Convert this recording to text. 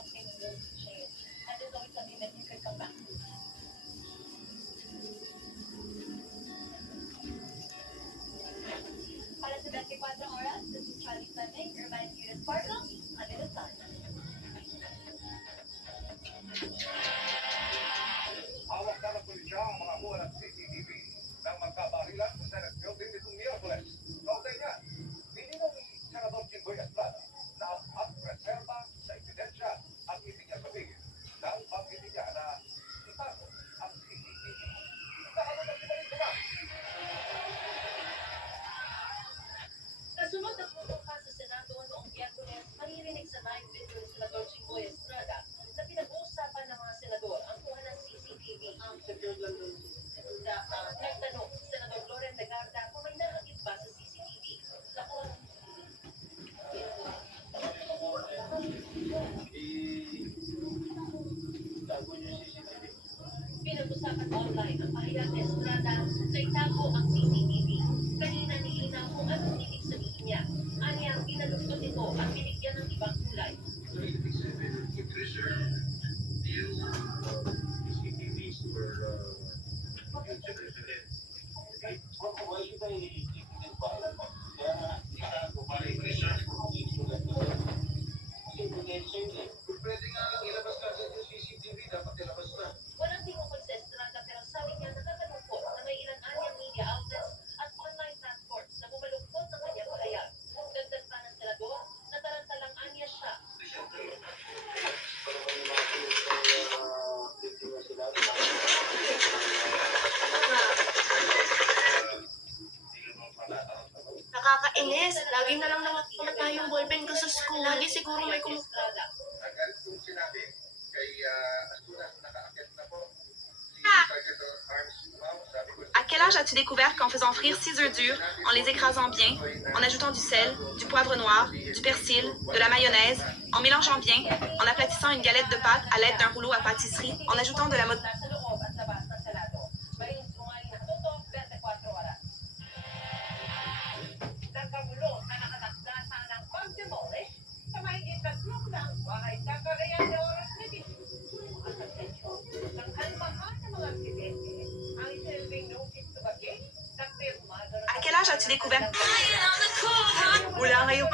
Para sa 24 oras, this is Charlie Fleming, reminds you to sparkle under the sun. Hawak na ng pulisya ang mga kuha ng CCTV ng magkabarilan sa Senate building nitong Miyerkules. Kaugnay niya, pininong ni Senador Jinggoy Estrada na ang pagpreserba sa ebidensya ang ibig niya sabihin ng pag-ibig niya na itago ang CCTV. Nakaroon na sila rin ba? Kasunod ang putukan sa Senado noong Miyerkules, maririnig sa live video ni Senador Jinggoy Estrada na pinag-uusapan ng mga senador ang kuha ng CCTV. Nagtanong si Senador Loren Legarda kung may nakakit ba sa CCTV. Pinag-usapan online ang pahayag ni Estrada na itago ang CCTV. Kanina nilinaw kung anong ibig sabihin niya. Anya, pinalugtod ito at binigyan ng ibang kulay. Pwede nga lang ilabas kasi yung CCTV, dapat ilabas na. Walang tingukol sa Estrada pero sabi niya nakakalungkot na may ilang anyang media outlets at online platforms na bumalugtod ng kanyang pahayag. Dagdag pa ng senador, natarantalang anya siya. Nakakainis. Lagi na lang namatay yung ballpen ko sa school. Lagi siguro may Estrada. Agad kong sinabi kay Astunas nakaakit na po si Sergeant Arms Mau, sabi ko À quel âge as-tu découvert qu'en faisant frire 6 œufs durs, en les écrasant bien, en ajoutant du sel, du poivre noir, du persil, de la mayonnaise, en mélangeant bien, en aplatissant une galette de pâte à l'aide d'un rouleau à pâtisserie, en ajoutant de la Sa loob at labas ng Senado. Maring sungali na tutok 24 oras. Nagkagulo na nakatakdasan ng pag-demolish sa mahigit 3 na bahay sa Cagayan de Oro City. At ang tensyon ng kalmahan ng mga aksidente ang isinilbing notice to the gate na pirmado ng À quel âge as-tu découvert Wala ngayon.